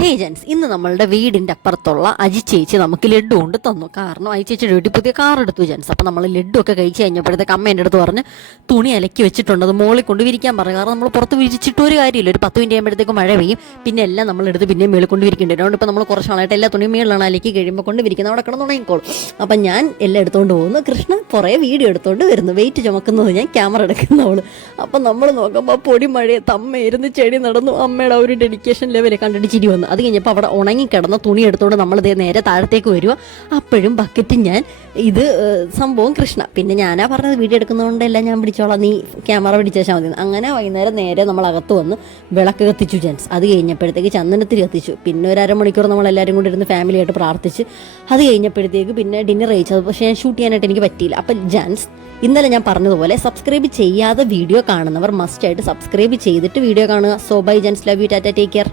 ഹേ gents, ഇന്ന് നമ്മളുടെ വീടിൻ്റെ അപ്പുറത്തുള്ള അജി ചേച്ചി നമുക്ക് ലഡ്ഡു കൊണ്ട് തന്നു. കാരണം അജി ചേച്ചിയുടെ വീട്ടിൽ പുതിയ കാർ എടുത്തു ജെൻസ്. അപ്പം നമ്മൾ ലഡ്ഡു ഒക്കെ കഴിച്ച് കഴിഞ്ഞപ്പോഴത്തേക്ക് അമ്മ എൻ്റെ അടുത്ത് പറഞ്ഞ് തുണി അലക്കി വെച്ചിട്ടുണ്ട്, അത് മോളിൽ കൊണ്ട് വിരിക്കാൻ പറഞ്ഞു. കാരണം നമ്മൾ പുറത്ത് വിരിച്ചിട്ട് ഒരു കാര്യമില്ല, ഒരു 10 മിനിറ്റ് കഴിയുമ്പോഴത്തേക്ക് മഴ പെയ്യും, പിന്നെ എല്ലാം നമ്മളെടുത്ത് പിന്നെ മേളിൽ കൊണ്ട് വിരിക്കേണ്ടി വരും. അതുകൊണ്ട് ഇപ്പോൾ നമ്മൾ കുറച്ച് നാളായിട്ട് എല്ലാ തുണിയും മേളിലാണ് അലക്കി കഴിയുമ്പോൾ കൊണ്ട് വിരിക്കുന്നത്, അവിടെ കിടന്ന് ഉണങ്ങിക്കോളും. അപ്പം ഞാൻ എല്ലാം എടുത്തുകൊണ്ട് പോകുന്നു, കൃഷ്ണ കുറേ വീഡിയോ എടുത്തുകൊണ്ട് വരുന്നു, വെയിറ്റ് ചുമക്കുന്നത് ഞാൻ, ക്യാമറ എടുക്കുന്നവള്. അപ്പം നമ്മൾ നോക്കുമ്പോൾ പൊടി മഴയത്ത് അമ്മ ഇരുന്ന് ചെടി നടന്നു. അമ്മയുടെ ആ ഒരു ഡെഡിക്കേഷൻ ലെവൽ കണ്ടിട്ട് ചിരി വന്നു. അത് കഴിഞ്ഞപ്പോൾ അവിടെ ഉണങ്ങിക്കിടന്ന തുണി എടുത്തുകൊണ്ട് നമ്മളിതേ നേരെ താഴത്തേക്ക് വരിക. അപ്പോഴും ബക്കറ്റ് ഞാൻ ഇത് സംഭവം കൃഷ്ണ, പിന്നെ ഞാനാ പറഞ്ഞത് വീഡിയോ എടുക്കുന്നതുകൊണ്ടെല്ലാം ഞാൻ പിടിച്ചോളാം, നീ ക്യാമറ പിടിച്ചാൽ മതി. അങ്ങനെ വൈകുന്നേരം നേരെ നമ്മൾ അകത്ത് വന്ന് വിളക്ക് കത്തിച്ചു ജെൻസ്. അത് കഴിഞ്ഞപ്പോഴത്തേക്ക് ചന്ദനത്തിരി കത്തിച്ചു. പിന്നെ ഒരു അരമണിക്കൂർ നമ്മളെല്ലാവരും കൂടി ഇരുന്ന് ഫാമിലിയായിട്ട് പ്രാർത്ഥിച്ച് അത് കഴിഞ്ഞപ്പോഴത്തേക്ക് പിന്നെ ഡിന്നർ കഴിച്ചത്. പക്ഷേ ഞാൻ ഷൂട്ട് ചെയ്യാനായിട്ട് എനിക്ക് പറ്റിയില്ല. അപ്പം ജെൻസ്, ഇന്നലെ ഞാൻ പറഞ്ഞതുപോലെ സബ്സ്ക്രൈബ് ചെയ്യാതെ വീഡിയോ കാണുന്നവർ മസ്റ്റായിട്ട് സബ്സ്ക്രൈബ് ചെയ്തിട്ട് വീഡിയോ കാണുക. So bye gents, love you, tata, take care.